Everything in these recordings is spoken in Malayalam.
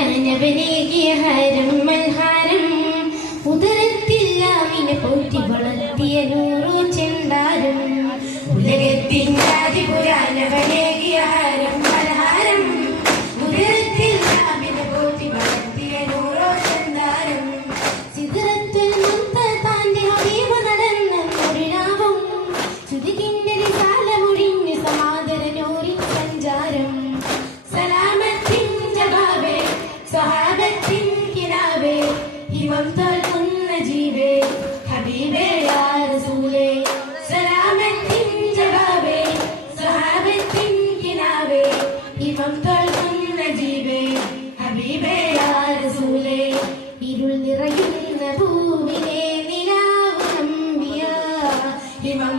ജ്ഞാനവനേകിയ ഹരം മൽഹാരം. ഉദരത്തില്ലാമിനെ പോറ്റി വളർത്തിയ നൂറു ചെണ്ടാരം. ഉലകത്തിൻ ജാതി പുരാനവനേകിയ ഹരം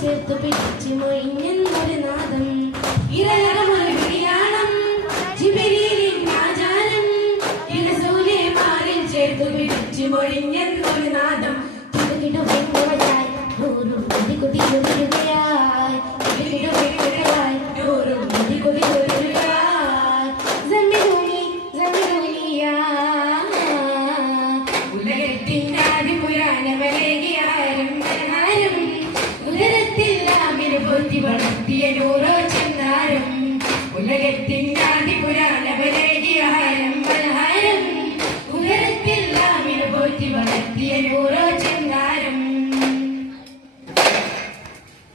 ചേർത്ത് പിടിച്ച് മൊഴിഞ്ഞൊരു നാദം. ഇറങ്ങുമൊരുകയാണം ജിബലിയിലെ ആചാരം എന്നെ സൂര്യമാരിൽ ചേർത്ത് പിടിച്ച് മൊഴിഞ്ഞൊരു നാദം. കിട ശക്തിയനൂറോ ചെന്നാരും ഉലകത്തിന്റെ ആദിപുരാലവരേകിഹാരം ബലഹാരം ഉദരത്തിൽ നാമിന് പോറ്റി വളർത്തിയ നൂറോ ചെന്നാരും